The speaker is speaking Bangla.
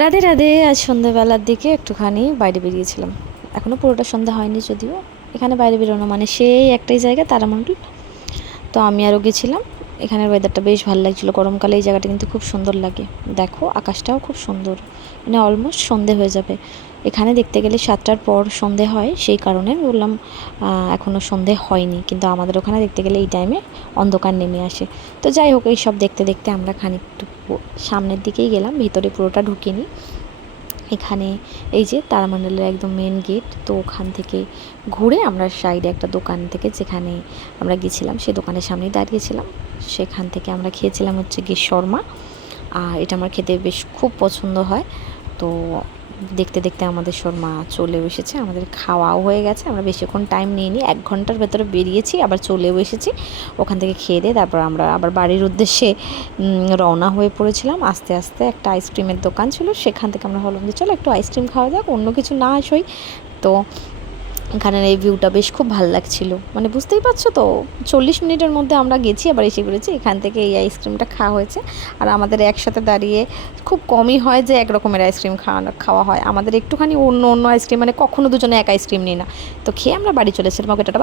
রাধে রাধে। আজ সন্ধ্যাবেলার দিকে একটুখানি বাইরে বেরিয়েছিলাম। এখনও পুরোটা সন্ধ্যা হয়নি যদিও। এখানে বাইরে বেরোনো মানে সেই একটাই জায়গা, তারামণ্ডল। তো আমি আরও গেছিলাম। এখানের ওয়েদারটা বেশ ভালো লাগছিলো। গরমকালে এই জায়গাটা কিন্তু খুব সুন্দর লাগে। দেখো আকাশটাও খুব সুন্দর, মানে অলমোস্ট সন্ধে হয়ে যাবে। এখানে দেখতে গেলে 7টার পর সন্ধে হয়, সেই কারণে আমি বললাম এখনও সন্ধে হয়নি, কিন্তু আমাদের ওখানে দেখতে গেলে এই টাইমে অন্ধকার নেমে আসে। তো যাই হোক, এই সব দেখতে দেখতে আমরা খানিকটু সামনের দিকেই গেলাম, ভিতরে পুরোটা ঢুকিনি। এখানে এই যে তারামণ্ডলের একদম মেন গেট, তো ওখান থেকে ঘুরে আমরা সাইডে একটা দোকান থেকে, যেখানে আমরা গেছিলাম সেই দোকানের সামনেই দাঁড়িয়েছিলাম। সেখান থেকে আমরা খেয়েছিলাম হচ্ছে গিয়ে শর্মা, আর এটা আমার খেতে বেশ খুব পছন্দ হয়। তো দেখতে দেখতে আমাদের শর্মা চলেও এসেছে, আমাদের খাওয়াও হয়ে গেছে। আমরা বেশিক্ষণ টাইম নিইনি, 1 ঘন্টার ভেতরে বেরিয়েছি, আবার চলেও এসেছি। ওখান থেকে খেয়ে দিয়ে তারপর আমরা আবার বাড়ির উদ্দেশ্যে রওনা হয়ে পড়েছিলাম। আস্তে আস্তে একটা আইসক্রিমের দোকান ছিল, সেখান থেকে আমরা ভাবলাম যে চলো একটু আইসক্রিম খাওয়া যাক, অন্য কিছু না আসই। তো এখানের এই ভিউটা বেশ খুব ভালো লাগছিলো, মানে বুঝতেই পারছো তো, 40 মিনিটের মধ্যে আমরা গেছি, আবার এসে পড়েছি। এখান থেকে এই আইসক্রিমটা খাওয়া হয়েছে। আর আমাদের একসাথে দাঁড়িয়ে খুব কমই হয় যে এক রকমের আইসক্রিম খাওয়া হয়। আমাদের একটুখানি অন্য অন্য আইসক্রিম, মানে কখনো দুজনে এক আইসক্রিম নিই না। তো খেয়ে আমরা বাড়ি চলে এসেছিলাম। ওকে টাটা।